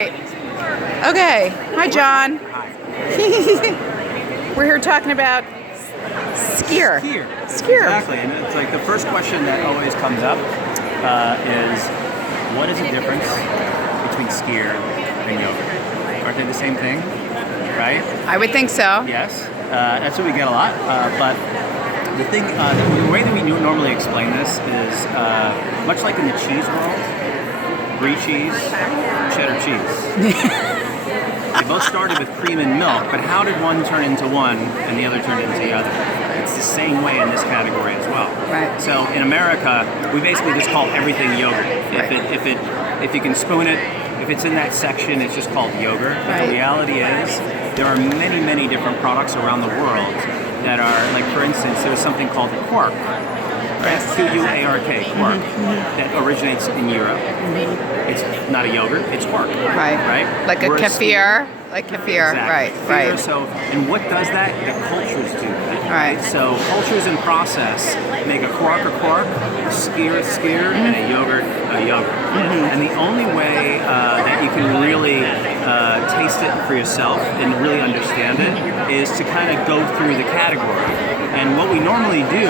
Okay, hi John. Hi. We're here talking about Skyr. Skyr. Exactly, and it's like the first question that always comes up is, what is the difference between Skyr and yogurt? Aren't they the same thing, right? I would think so. Yes, that's what we get a lot. But the thing, the way that we normally explain this is much like in the cheese world, brie cheese, cheddar cheese. They both started with cream and milk, but how did one turn into one and the other turned into the other? It's the same way in this category as well. Right. So in America, we basically just call everything yogurt. If you can spoon it, if it's in that section, it's just called yogurt. But the reality is, there are many, many different products around the world that are, like for instance, there's something called quark. Right? Q-U-A-R-K, quark, that originates in Europe. It's not a yogurt, it's quark. Right? Like a kefir. Like kefir, exactly. right. So, and what does that? The cultures do that. Right. So cultures and process make a quark, a Skyr, and a yogurt. And the only way that you can really taste it for yourself and really understand it is to kind of go through the category. And what we normally do,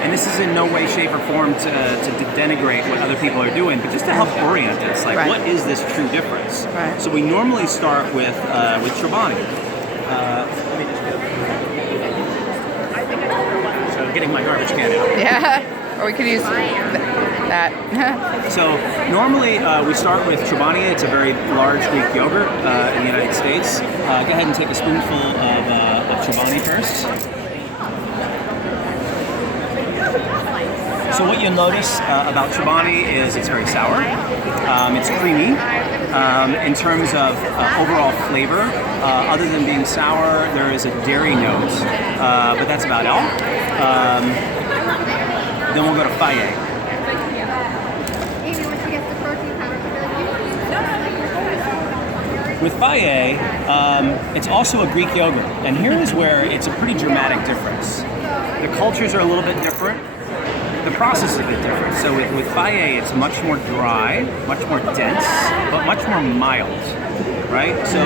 and this is in no way, shape, or form to denigrate what other people are doing, but just to help orient us, like what is this true difference? Right. So we normally start with Chobani. So getting my garbage can out. Yeah, or we could use that. So normally we start with Chobani. It's a very large Greek yogurt in the United States. Go ahead and take a spoonful of Chobani first. So what you'll notice about Chobani is it's very sour, it's creamy. In terms of overall flavor, other than being sour, there is a dairy note, but that's about all. Then we'll go to Faye. With Faye, it's also a Greek yogurt, and here is where it's a pretty dramatic difference. The cultures are a little bit different. The process is a bit different. So with Faye, it's much more dry, much more dense, but much more mild, right? So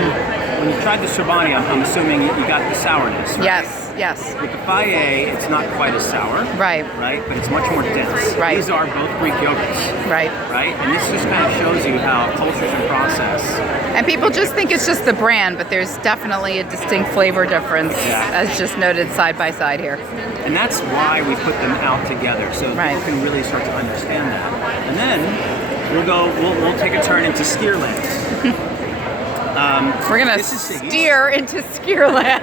when you tried the Chobani, I'm assuming you got the sourness, right? Yes. With the Faye, it's not quite as sour, right? But it's much more dense. Right. These are both Greek yogurts, right? And this just kind of shows you how cultures and process. And people just think it's just the brand, but there's definitely a distinct flavor difference, as just noted side by side here. And that's why we put them out together, so people can really start to understand that. And then we'll take a turn into Skyr land. We're gonna steer into Skyr land.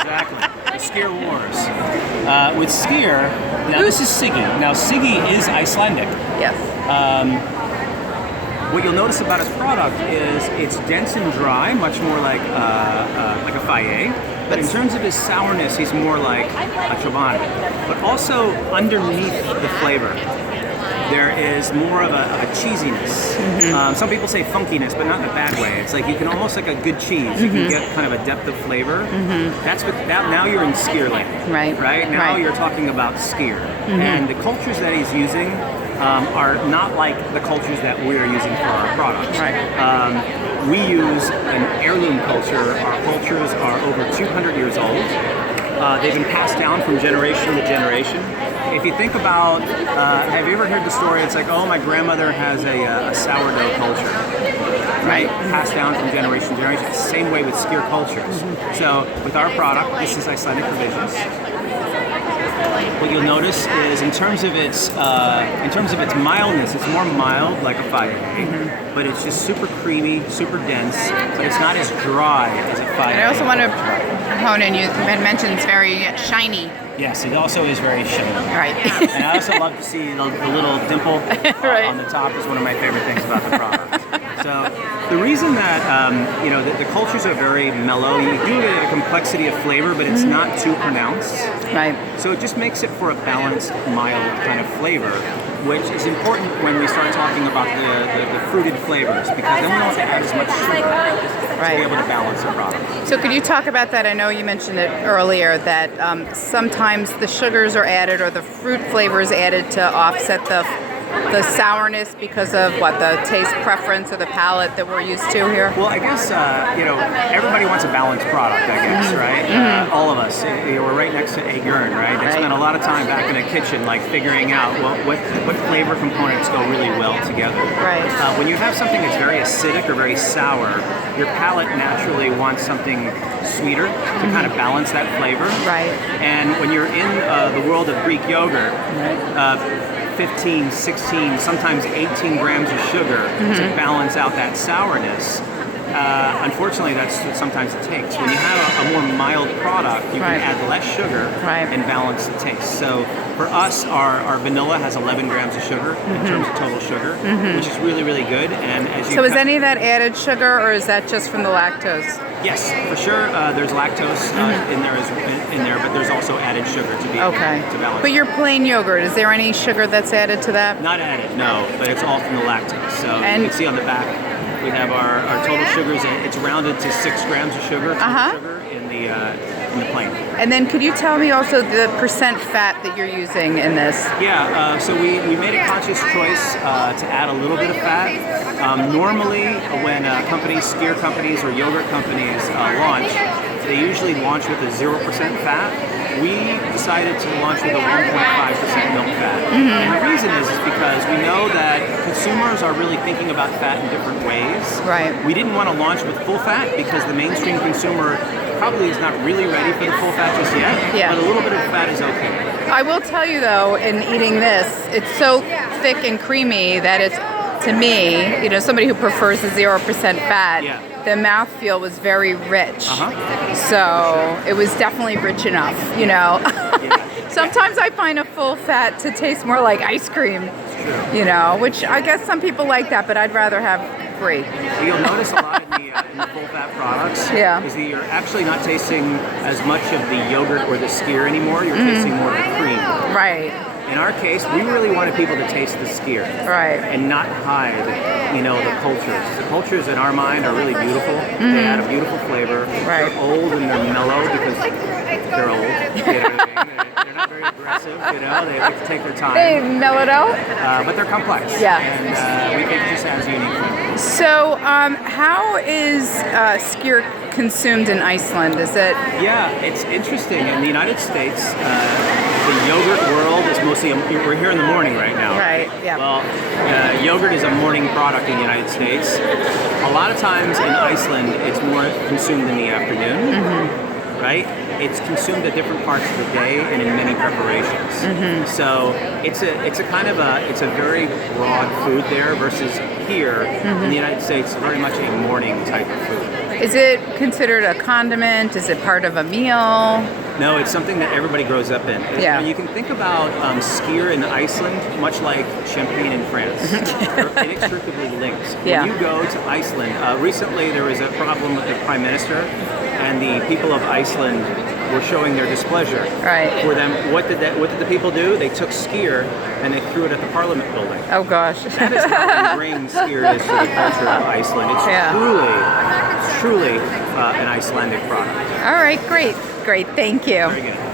Exactly. The Skyr wars. With Skyr, now this is Siggy. Now Siggy is Icelandic. Yes. What you'll notice about his product is it's dense and dry, much more like a Faye. But in terms of his sourness, he's more like a Chobani. But also underneath the flavor, there is more of a cheesiness. Some people say funkiness, but not in a bad way. It's like you can almost like a good cheese. You can get kind of a depth of flavor. That's what now you're in Skyr land. Right? Now you're talking about Skyr. And the cultures that he's using are not like the cultures that we are using for our products. We use an heirloom culture. Our cultures are over 200 years old. They've been passed down from generation to generation. If you think about, have you ever heard the story? It's like, oh, my grandmother has a sourdough culture, right? Passed down from generation to generation. Same way with Skyr cultures. So with our product, this is Icelandic Provisions. What you'll notice is, in terms of its mildness, it's more mild, like a Faye, but it's just super creamy, super dense, but it's not as dry as a Faye. And I also want to hone in. You had mentioned it's very shiny. Yes, it also is very shiny. Right. And I also love to see the little dimple on the top. Is one of my favorite things about the product. So the reason that the cultures are very mellow, you do get a complexity of flavor, but it's not too pronounced. Right. So it just makes it for a balanced, mild kind of flavor, which is important when we start talking about the fruited flavors, because then we don't have to add as much sugar to be able to balance the product. So could you talk about that? I know you mentioned it earlier that sometimes the sugars are added or the fruit flavors added to offset the the sourness because of what, the taste preference or the palate that we're used to here? Well, I guess everybody wants a balanced product. I guess, right? All of us. We're right next to Skyr, right? They spend a lot of time back in the kitchen, like figuring out what flavor components go really well together. Right. When you have something that's very acidic or very sour, your palate naturally wants something sweeter to kind of balance that flavor. Right. And when you're in the world of Greek yogurt, 15, 16, sometimes 18 grams of sugar to balance out that sourness. Unfortunately, that's what sometimes it takes. When you have a more mild product, you can add less sugar and balance the taste. So for us, our vanilla has 11 grams of sugar in terms of total sugar, which is really, really good. And as you so is any of that added sugar, or is that just from the lactose? Yes, for sure. There's lactose in there, but there's also added sugar to be to balance. But your plain yogurt, is there any sugar that's added to that? Not added, no. But it's all from the lactose. So you can see on the back. We have our total sugars. It's rounded to 6 grams of sugar, sugar in the plain. And then could you tell me also the percent fat that you're using in this? Yeah, so we made a conscious choice to add a little bit of fat. Normally, when Skyr companies or yogurt companies launch, they usually launch with a 0% fat. We decided to launch with a 1.5% milk fat. And the reason is because we know that consumers are really thinking about fat in different ways. Right. We didn't want to launch with full fat because the mainstream consumer probably is not really ready for the full fat just yet. Yeah. But a little bit of fat is okay. I will tell you though, in eating this, it's so thick and creamy that it's, to me, somebody who prefers the 0% fat, the mouthfeel was very rich. So it was definitely rich enough, Sometimes I find a full fat to taste more like ice cream, which I guess some people like that, but I'd rather have free. You'll notice a lot in the full fat products is that you're actually not tasting as much of the yogurt or the Skyr anymore, you're tasting more of the cream. Right. In our case, we really wanted people to taste the Skyr, and not hide, the cultures. The cultures in our mind are really beautiful. They add a beautiful flavor. They're old and they're mellow because they're old. They're not very aggressive. They like to take their time. They mellowed out. But they're complex. Yeah. And we think it just adds a unique flavor. So, how is Skyr consumed in Iceland? Is it? Yeah, it's interesting. In the United States, the yogurt world is mostly, we're here in the morning right now. Right, yeah. Well, yogurt is a morning product in the United States. A lot of times in Iceland, it's more consumed in the afternoon, right? It's consumed at different parts of the day and in many preparations. So it's a very broad food there versus here in the United States, very much a morning type of food. Is it considered a condiment? Is it part of a meal? No, it's something that everybody grows up in. Yeah. You can think about Skyr in Iceland much like champagne in France. They're inextricably linked. When you go to Iceland, recently there was a problem with the Prime Minister, and the people of Iceland were showing their displeasure for them. What did the people do? They took Skyr and they threw it at the Parliament building. Oh gosh. That is how ingrained Skyr is to the culture of Iceland. It's truly an Icelandic product. All right, great. Thank you. Very good.